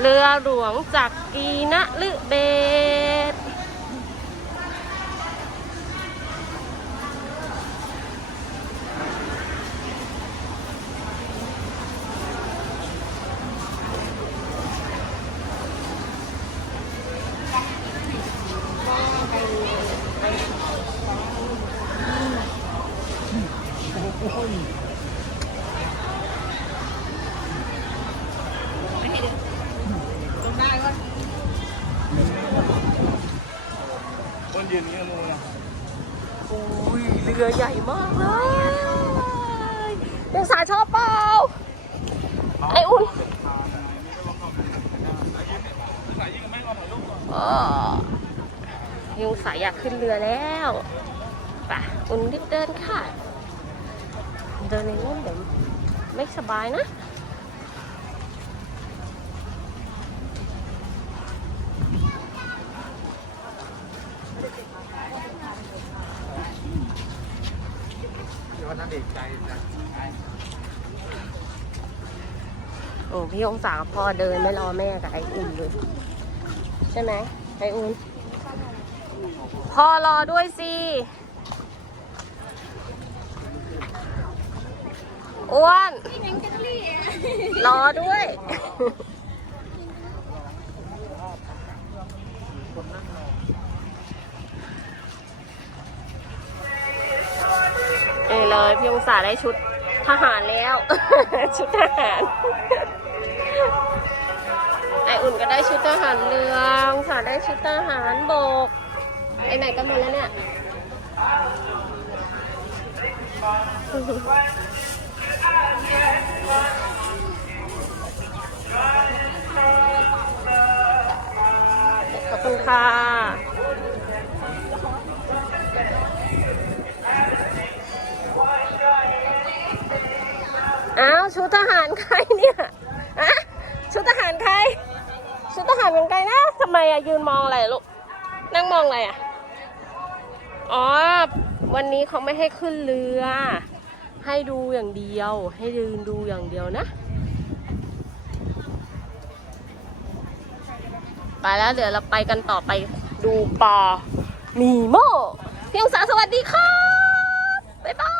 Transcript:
เรือหลวงจากกีนะลึเบศโอ้ย เรือใหญ่มากเลยยังสาชอบเปล่าไออุ่นอ๋อยุงสายอยากขึ้นเรือแล้วไป่ะอุ่นรีบเดินค่ะ เดินในร่มเดี๋ยวไม่สบายนะ โอ้พี่องศากับพ่อเดินไม่รอแม่กับไออุ่นเลยใช่ไหมไออุ่นพ่อรอด้วยสิอ้วนรอด้วย เลยพี่องศาได้ชุดทหารแล้ว ชุดทหาร ไออุ่นก็ได้ชุดทหารเรือองศาได้ชุดทหารบก ไอไหนกันหมดแล้วเนี่ยขอบคุณค่ะ อ้าวชุดทหารใครเนี่ยอะชุดทหารใคร ชุดทหารเป็นใครนะทำไมอะยืนมองอะไรลูก นั่งมองอะไรอะอ๋อ วันนี้เขาไม่ให้ขึ้นเรือ ให้ดูอย่างเดียว ให้ยืนดูอย่างเดียวนะ ไปแล้วเดี๋ยวเราไปกันต่อไปดูปอมีโมเพี่องศาสวัสดีครับบ๊ายบาย